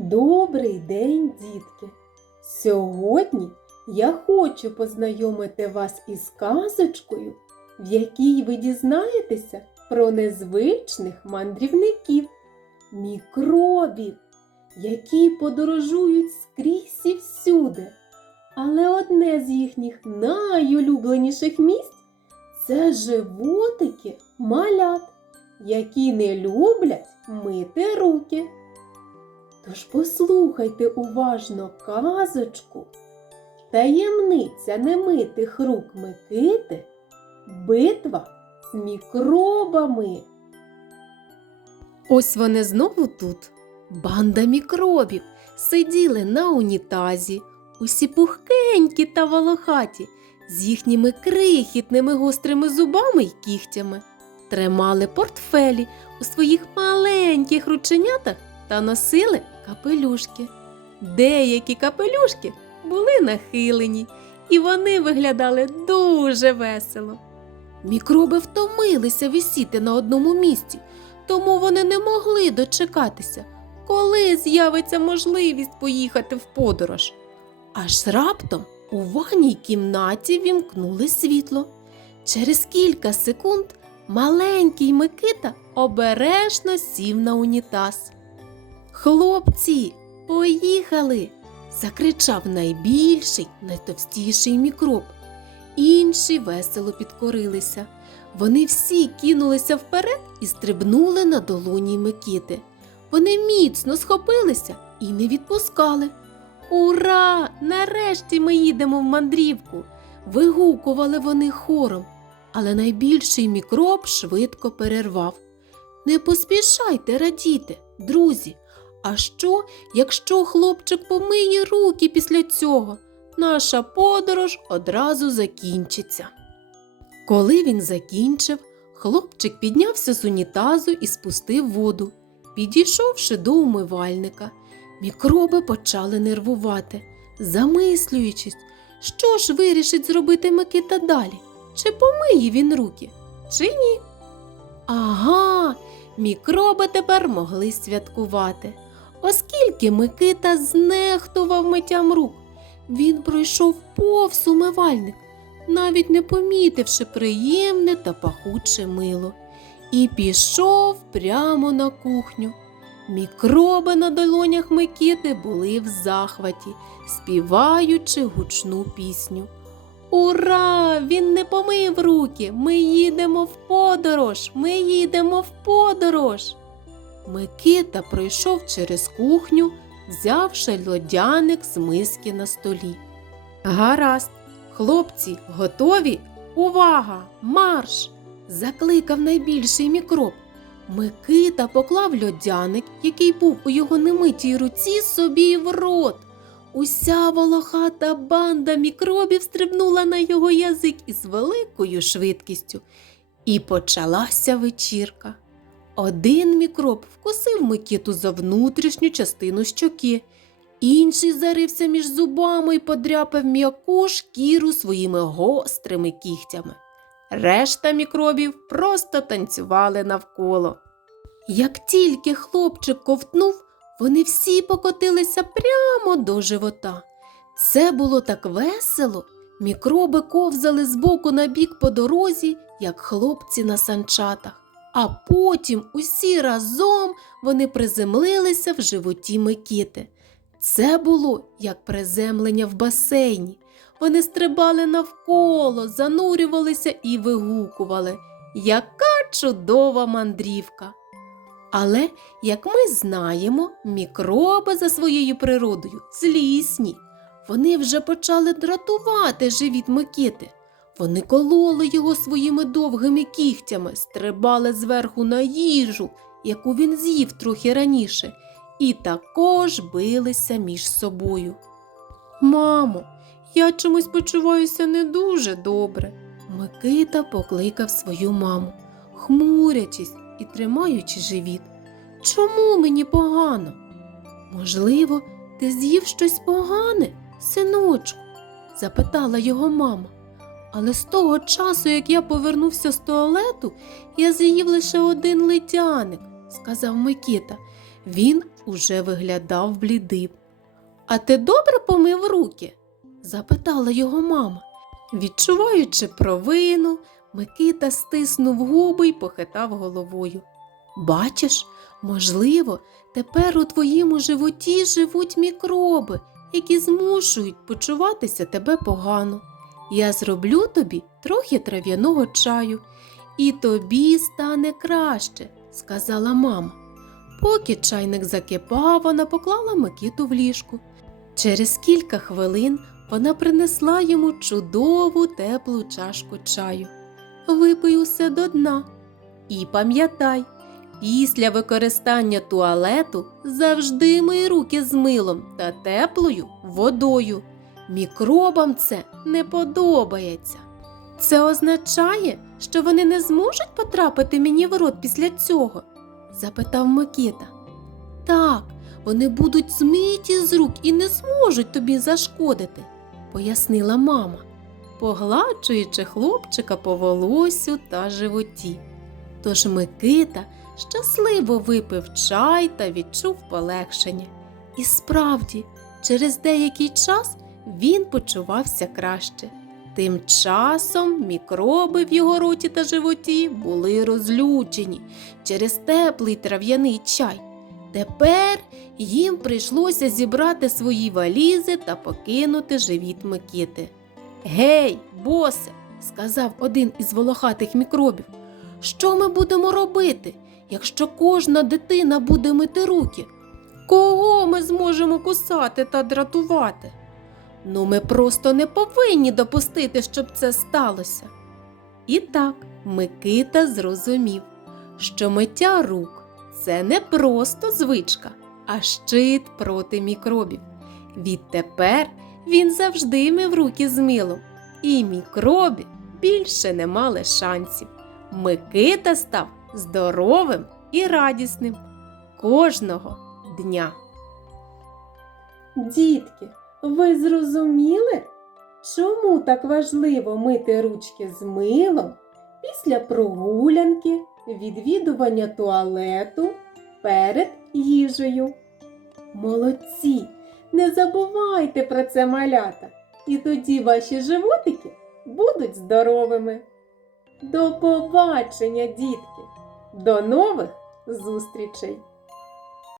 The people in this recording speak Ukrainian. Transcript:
Добрий день, дітки! Сьогодні я хочу познайомити вас із казочкою, в якій ви дізнаєтеся про незвичних мандрівників, мікробів, які подорожують скрізь і всюди. Але одне з їхніх найулюбленіших місць це животики малят, які не люблять мити руки. Тож послухайте уважно казочку. Таємниця немитих рук Микити битва з мікробами. Ось вони знову тут. Банда мікробів сиділи на унітазі, усі пухкенькі та волохаті, з їхніми крихітними гострими зубами й кігтями, тримали портфелі у своїх маленьких рученятах та носили капелюшки. Деякі капелюшки були нахилені, і вони виглядали дуже весело. Мікроби втомилися висіти на одному місці, тому вони не могли дочекатися, коли з'явиться можливість поїхати в подорож. Аж раптом у ванній кімнаті вімкнули світло. Через кілька секунд маленький Микита обережно сів на унітаз. Хлопці, поїхали! закричав найбільший, найтовстіший мікроб. Інші весело підкорилися. Вони всі кинулися вперед і стрибнули на долоні Микити. Вони міцно схопилися і не відпускали. Ура! Нарешті ми їдемо в мандрівку. Вигукували вони хором, але найбільший мікроб швидко перервав. Не поспішайте радіти, друзі. А що, якщо хлопчик помиє руки після цього? Наша подорож одразу закінчиться. Коли він закінчив, хлопчик піднявся з унітазу і спустив воду. Підійшовши до умивальника, мікроби почали нервувати, замислюючись, що ж вирішить зробити Микита далі? Чи помиє він руки, чи ні? Ага, мікроби тепер могли святкувати. Оскільки Микита знехтував миттям рук, він пройшов повз умивальник, навіть не помітивши приємне та пахуче мило, і пішов прямо на кухню. Мікроби на долонях Микити були в захваті, співаючи гучну пісню. Ура! Він не помив руки! Ми їдемо в подорож! Ми їдемо в подорож! Микита пройшов через кухню, взявши лодяник з миски на столі. Гаразд, хлопці, готові? Увага! Марш! закликав найбільший мікроб. Микита поклав льодяник, який був у його немитій руці, собі в рот. Уся волохата банда мікробів стрибнула на його язик із великою швидкістю. І почалася вечірка. Один мікроб вкусив Микиту за внутрішню частину щоки, інший зарився між зубами і подряпав м'яку шкіру своїми гострими кігтями. Решта мікробів просто танцювали навколо. Як тільки хлопчик ковтнув, вони всі покотилися прямо до живота. Це було так весело. Мікроби ковзали з боку на бік по дорозі, як хлопці на санчатах. А потім усі разом вони приземлилися в животі Микити. Це було як приземлення в басейні. Вони стрибали навколо, занурювалися і вигукували. Яка чудова мандрівка! Але, як ми знаємо, мікроби за своєю природою злісні. Вони вже почали дратувати живіт Микити. Вони кололи його своїми довгими кігтями, стрибали зверху на їжу, яку він з'їв трохи раніше, і також билися між собою. Мамо, я чомусь почуваюся не дуже добре. Микита покликав свою маму, хмурячись і тримаючи живіт. Чому мені погано? Можливо, ти з'їв щось погане, синочку? запитала його мама. Але з того часу, як я повернувся з туалету, я з'їв лише один ледяник, сказав Микита. Він уже виглядав блідим. А ти добре помив руки? запитала його мама. Відчуваючи провину, Микита стиснув губи й похитав головою. Бачиш, можливо, тепер у твоєму животі живуть мікроби, які змушують почуватися тебе погано. Я зроблю тобі трохи трав'яного чаю, і тобі стане краще, сказала мама. Поки чайник закипав, вона поклала Микиту в ліжку. Через кілька хвилин вона принесла йому чудову теплу чашку чаю. Випий усе до дна. І пам'ятай, після використання туалету завжди мий руки з милом та теплою водою. Мікробам це не подобається. Це означає, що вони не зможуть потрапити мені в рот після цього? запитав Микита. Так, вони будуть змиті з рук і не зможуть тобі зашкодити, пояснила мама, погладжуючи хлопчика по волосю та животі. Тож Микита щасливо випив чай та відчув полегшення. І справді, через деякий час він почувався краще. Тим часом мікроби в його роті та животі були розлючені через теплий трав'яний чай. Тепер їм прийшлося зібрати свої валізи та покинути живіт Микити. Гей, босе, сказав один із волохатих мікробів. Що ми будемо робити, якщо кожна дитина буде мити руки? Кого ми зможемо кусати та дратувати? Ну, ми просто не повинні допустити, щоб це сталося. І так Микита зрозумів, що миття рук це не просто звичка, а щит проти мікробів. Відтепер він завжди мив руки з милом, і мікроби більше не мали шансів. Микита став здоровим і радісним кожного дня. Дітки, ви зрозуміли, чому так важливо мити ручки з милом після прогулянки, відвідування туалету перед їжею? Молодці! Не забувайте про це малята, і тоді ваші животики будуть здоровими. До побачення, дітки! До нових зустрічей!